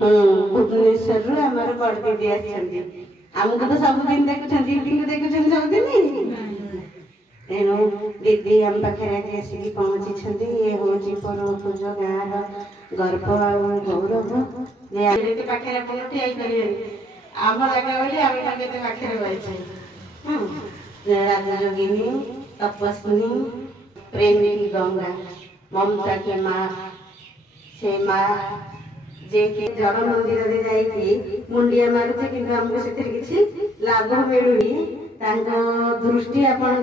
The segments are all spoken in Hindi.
भुवनेश्वर आमर बड़ दीदी आमको तो सबुदिन देखुं दीदी को देखुं सबुदिन तेणु दीदी आम पाखे आसिक पहुँची ये हूँ परमपुर गाँव गर्व आ गौरव पाखे ठिया आम जगह बोली आम पाखे बचे राजयोगिनी तपस्विनी प्रेमी गंगा ममता की माँ से माँ जे कि जड़ मंदिर रे जाई मुंडिया मारुचे कि हमको से किसी लाभ मिलुनी दृष्टि आपण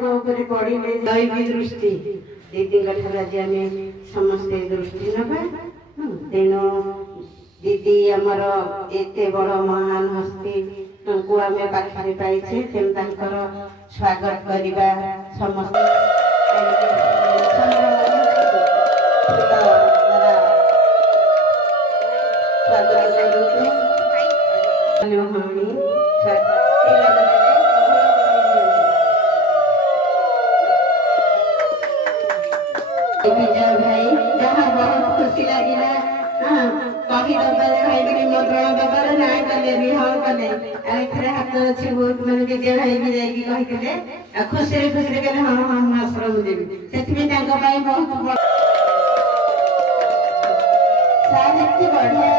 पड़े दैवी दृष्टि दीदी आज आम समस्ते दृष्टि नवा तेणु दीदी आमर एत बड़ महान हस्ती को आम पाखे पाइछे तेणु स्वागत करवा समस्त विजय भाई जहाँ बहुत खुशी लगे कही भाई निमंत्रण दबार ना कले भी हाँ कले हाथ अच्छे बहुत मैंने विजय भाई भी जाकि खुशी खुशी कहले हाँ हाँ हम आश्रम देवी से बहुत बढ़िया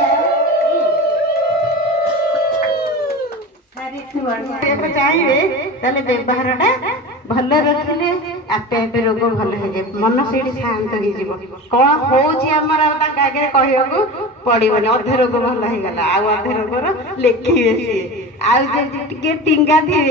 चाहिए व्यवहार भल रखिले आपे आपे रोग भल हो मन से शांत हो कौन होमर आगे कहू पड़ोनी अधे रोग भल हो गला अधे रोगर लेखिए सी आ टींगा थे।